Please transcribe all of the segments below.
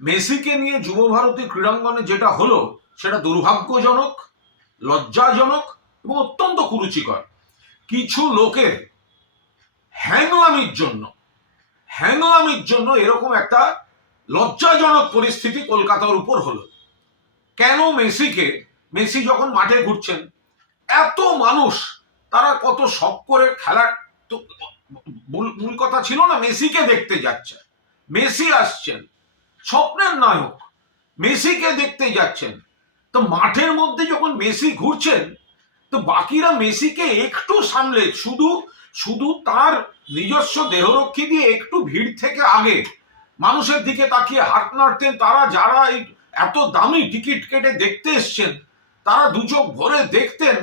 মেসিকে নিয়ে যুবভারতী ক্রীড়াঙ্গনে যেটা হলো সেটা দুর্ভাগ্যজনক, লজ্জাজনক এবং অত্যন্ত কুরুচিকর। কিছু লোকের হ্যাংলামির জন্য এরকম একটা লজ্জাজনক পরিস্থিতি কলকাতার উপর হলো। কেন মেসি যখন মাঠে ঘুরছেন, এত মানুষ তারা কত শখ করে খেলার, তো মূল কথা ছিল না মেসিকে দেখতে যাচ্ছেন, মেসি আসছেন, স্বপ্নের নায়ক, মেসিকে দেখতে যাচ্ছেন। তো মাঠের মধ্যে যখন মেসি ঘুরছেন, তো বাকিরা মেসিকে একটু সামলে শুধু তার নিজস্ব দেহরক্ষী দিয়ে একটু ভিড় থেকে আগে মানুষের দিকে তাকিয়ে হাত নাড়তেন। তারা যারা এই এত দামি টিকিট কেটে দেখতে এসছেন তারা দু চোখ ভরে দেখতেন।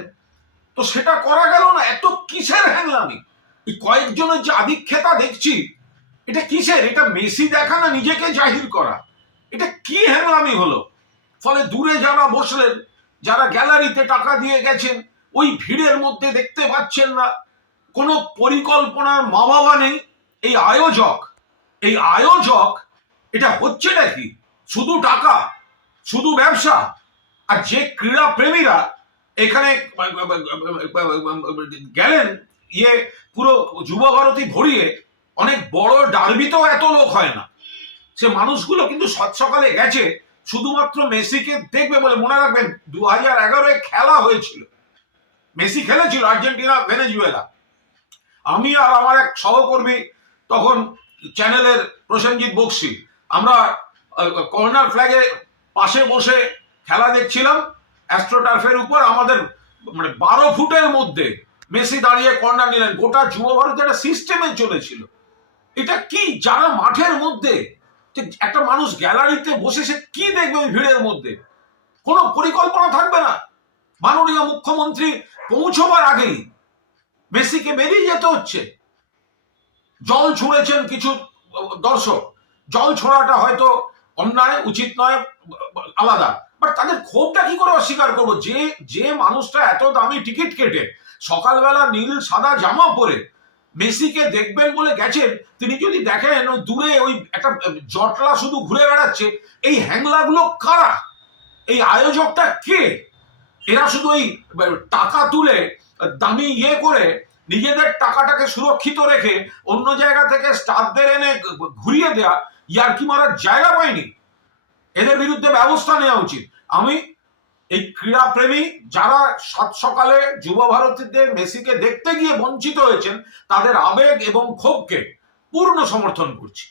তো সেটা করা গেল না। এত কিসের হ্যাংলামি? এই কয়েকজনের যে আধিক্যতা দেখছি, এটা কিসের? এটা মেসি দেখা না নিজেকে জাহির করা? এটা কি হ্যাংলামি হলো? ফলে দূরে যারা বসলেন, যারা গ্যালারিতে টাকা দিয়ে গেছেন, ওই ভিড়ের মধ্যে দেখতে পাচ্ছেন না। কোনো পরিকল্পনার মা বাবা নেই। এই আয়োজক এটা হচ্ছে নাকি শুধু টাকা, শুধু ব্যবসা? আর যে ক্রীড়া প্রেমীরা এখানে গেলেন, পুরো যুবভারতী ভরিয়ে, অনেক বড় ডার্বিতেও এত লোক হয় না। সে মানুষগুলো কিন্তু সকালে গেছে শুধুমাত্র মেসিকে দেখবে বলে। মনে রাখবেন 2011 খেলা হয়েছিল, মেসি খেলেছিল আর্জেন্টিনা ভেনেজুয়েলা। আমি আর আমার এক সহকর্মী তখন চ্যানেলের প্রসেনজিৎ বক্সি, আমরা কর্নার ফ্ল্যাগের পাশে বসে খেলা দেখছিলাম অ্যাস্ট্রোটার্ফের উপর। আমাদের 12 ফুটের মধ্যে মেসি দাঁড়িয়ে কর্নার নিলেন। গোটা যুবভারতী একটা সিস্টেমে চলেছিল। এটা কি? যারা মাঠের মধ্যে, একটা মানুষ গ্যালারিতে বসে সে কি দেখবে ওই ভিড়ের মধ্যে? কোনো পরিকল্পনা থাকবে না। মাননীয় মুখ্যমন্ত্রী পৌঁছবার আগেই মেসিকে বেরিয়ে যেতে হচ্ছে। জল ছুঁড়েছেন কিছু দর্শক, জল ছোড়াটা হয়তো অন্যায়, উচিত নয়, আলাদা। বাট তাদের ক্ষোভটা কি করে অস্বীকার করবো? যে মানুষটা এত দামি টিকিট কেটে সকালবেলা নীল সাদা জামা পরে মেসিকে দেখবেন বলে গেছেন, তিনি যদি দেখেন দূরে ওই একটা জটলা শুধু ঘুরে বেড়াচ্ছে, এই হ্যাংলাগুলো কারা? এই আয়োজকটা কে? এরা শুধু ওই টাকা তুলে দামি করে নিজেদের টাকাটাকে সুরক্ষিত রেখে অন্য জায়গা থেকে স্টারদের এনে ঘুরিয়ে দেয়া, ইয়ার্কি মারার জায়গা পায়নি। এদের বিরুদ্ধে ব্যবস্থা নেওয়া উচিত। আমি এই ক্রীড়া প্রেমী যারা সকালে যুবভারতীতে মেসিকে দেখতে গিয়ে বঞ্চিত হয়েছেন, তাদের আবেগ এবং ক্ষোভকে পূর্ণ সমর্থন করছি।